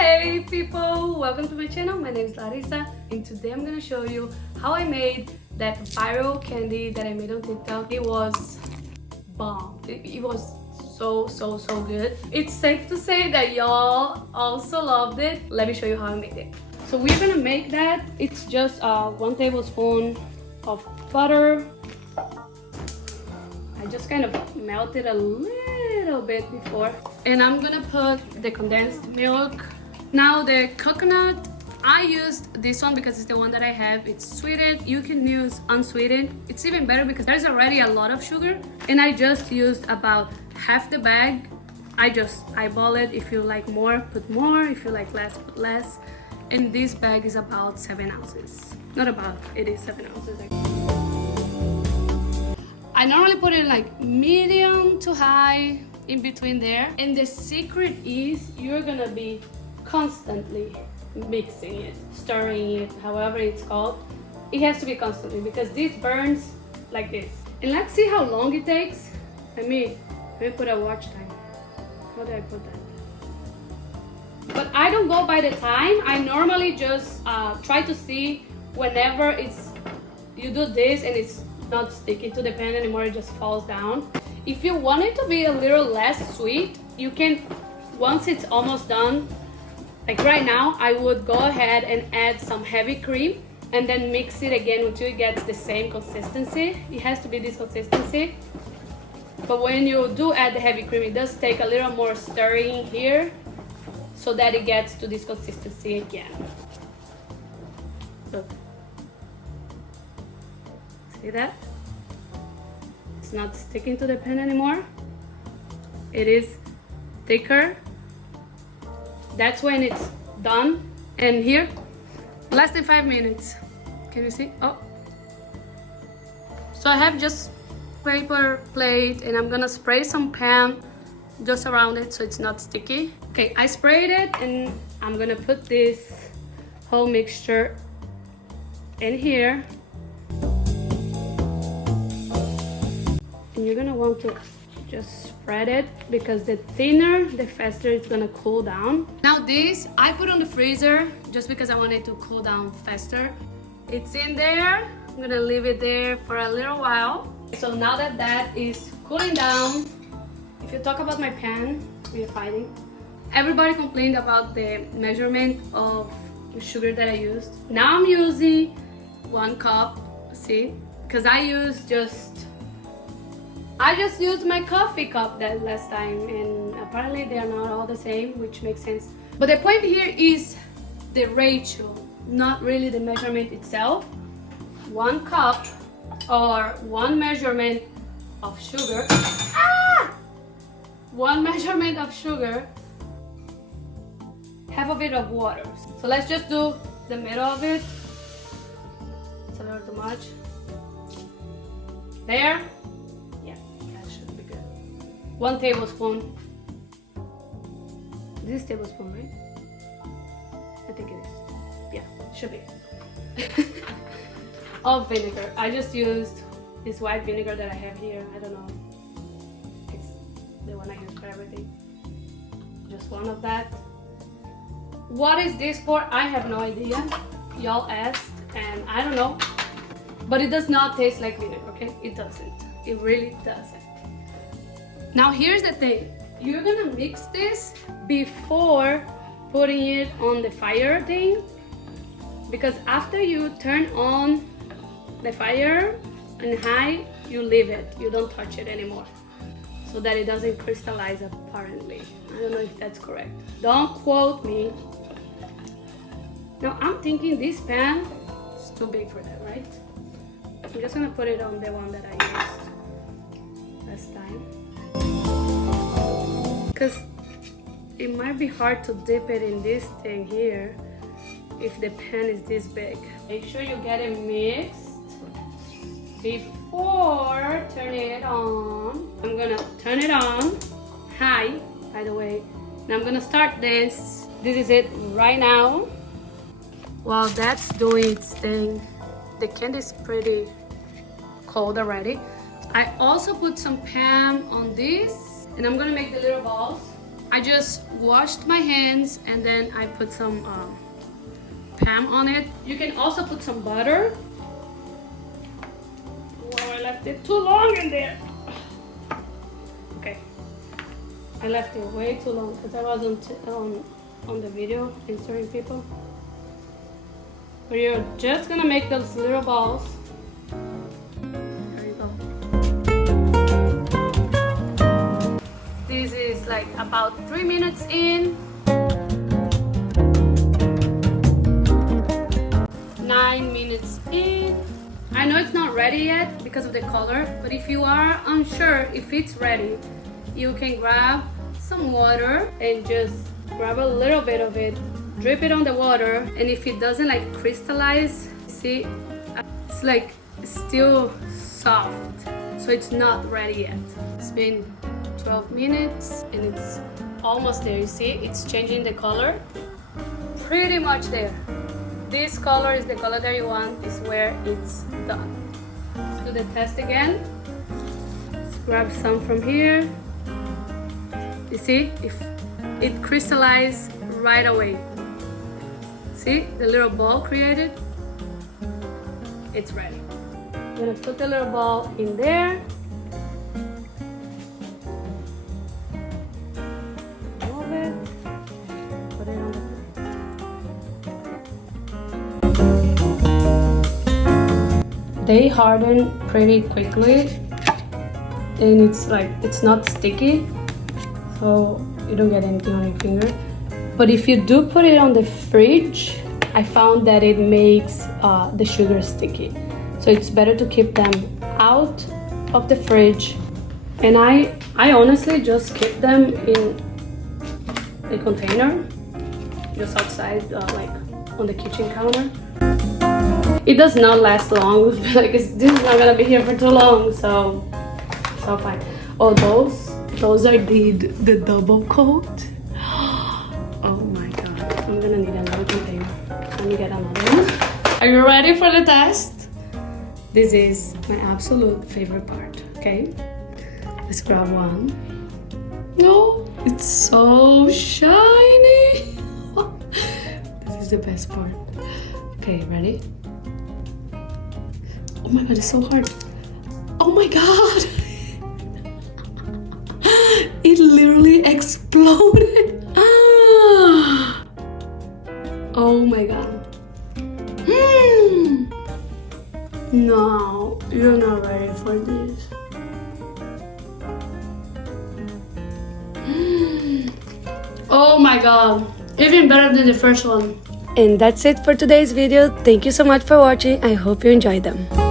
Hey people, welcome to my channel. My name is Larissa and today I'm gonna show you how I made that viral candy that I made on TikTok. It was bomb. It was so good. It's safe to say that y'all also loved it. Let me show you how I made it. So we're gonna make that. It's just 1 tablespoon of butter. I just kind of melted a little bit before, and I'm gonna put the condensed milk. Now the coconut, I used this one because it's the one that I have. It's sweetened. You can use unsweetened. It's even better because there's already a lot of sugar, and I just used about half the bag. I just eyeball it. If you like more, put more. If you like less, put less. And this bag is about 7 ounces. Not about, it is 7 ounces. I normally put it like medium to high, in between there. And the secret is you're gonna be constantly mixing it, stirring it, however it's called. It has to be constantly because this burns like this. And let's see how long it takes. Let me put a watch time. How did I put that? But I don't go by the time. I normally just try to see whenever you do this and it's not sticking to the pan anymore, it just falls down. If you want it to be a little less sweet, you can, once it's almost done, like right now, I would go ahead and add some heavy cream and then mix it again until it gets the same consistency. It has to be this consistency. But when you do add the heavy cream, it does take a little more stirring here so that it gets to this consistency again. Look. See that? It's not sticking to the pan anymore. It is thicker. That's when it's done. And here, less than 5 minutes. Can you see? Oh. So I have just paper plate and I'm gonna spray some pan just around it so it's not sticky. Okay, I sprayed it and I'm gonna put this whole mixture in here. And you're gonna want to just spread it because the thinner, the faster it's gonna cool down. Now this, I put on the freezer just because I want it to cool down faster. It's in there. I'm gonna leave it there for a little while. So now that that is cooling down, if you talk about my pan, we're fighting. Everybody complained about the measurement of the sugar that I used. Now I'm using 1 cup, see? Because I just used my coffee cup that last time, and apparently they are not all the same, which makes sense. But the point here is the ratio, not really the measurement itself. 1 cup or 1 measurement of sugar. 1 measurement of sugar, half of it of water. So let's just do the middle of it. It's a little too much. There. 1 tablespoon. This is tablespoon, right? I think it is. Yeah, should be. Of vinegar. I just used this white vinegar that I have here. I don't know. It's the one I use for everything. Just 1 of that. What is this for? I have no idea. Y'all asked and I don't know. But it does not taste like vinegar, okay? It doesn't. It really doesn't. Now here's the thing, you're gonna mix this before putting it on the fire thing, because after you turn on the fire on high, you leave it, you don't touch it anymore, so that it doesn't crystallize apparently. I don't know if that's correct. Don't quote me. Now I'm thinking this pan is too big for that, right? I'm just gonna put it on the one that I used last time. Because it might be hard to dip it in this thing here if the pan is this big. Make sure you get it mixed before turning it on. I'm gonna turn it on high, by the way. Now I'm gonna start this. This is it right now. While that's doing its thing, the candy is pretty cold already. I also put some pan on this, and I'm gonna make the little balls. I just washed my hands and then I put some Pam on it. You can also put some butter. Wow, I left it too long in there. Okay, I left it way too long because I wasn't on the video answering people. But you're just gonna make those little balls. There you go. This is like about 3 minutes in. 9 minutes in. I know it's not ready yet because of the color, but if you are unsure if it's ready, you can grab some water and just grab a little bit of it, drip it on the water, and if it doesn't like crystallize, see, it's like still soft, so it's not ready yet. It's been 12 minutes and it's almost there. You see, it's changing the color. Pretty much there. This color is the color that you want, is where it's done. Let's do the test again. Let's grab some from here. You see, if it crystallized right away. See, the little ball created? It's ready. I'm gonna put the little ball in there. Move it. Put it on the plate. They harden pretty quickly and it's not sticky, so you don't get anything on your finger. But if you do put it on the fridge, I found that it makes the sugar sticky, so it's better to keep them out of the fridge. And I honestly just keep them in a container just outside, like on the kitchen counter. It does not last long. Like this is not gonna be here for too long, so fine. Oh, those are the double coat. Oh my god, I'm gonna need another container. Let me get another one. Are you ready for the test? This is my absolute favorite part. Okay, let's grab one. No, it's so shiny. This is the best part. Okay, ready? Oh my god, it's so hard. Oh my god! It literally exploded. Ah. Oh my god. No, you're not ready for this. Oh my god, even better than the first one. And that's it for today's video. Thank you so much for watching. I hope you enjoyed them.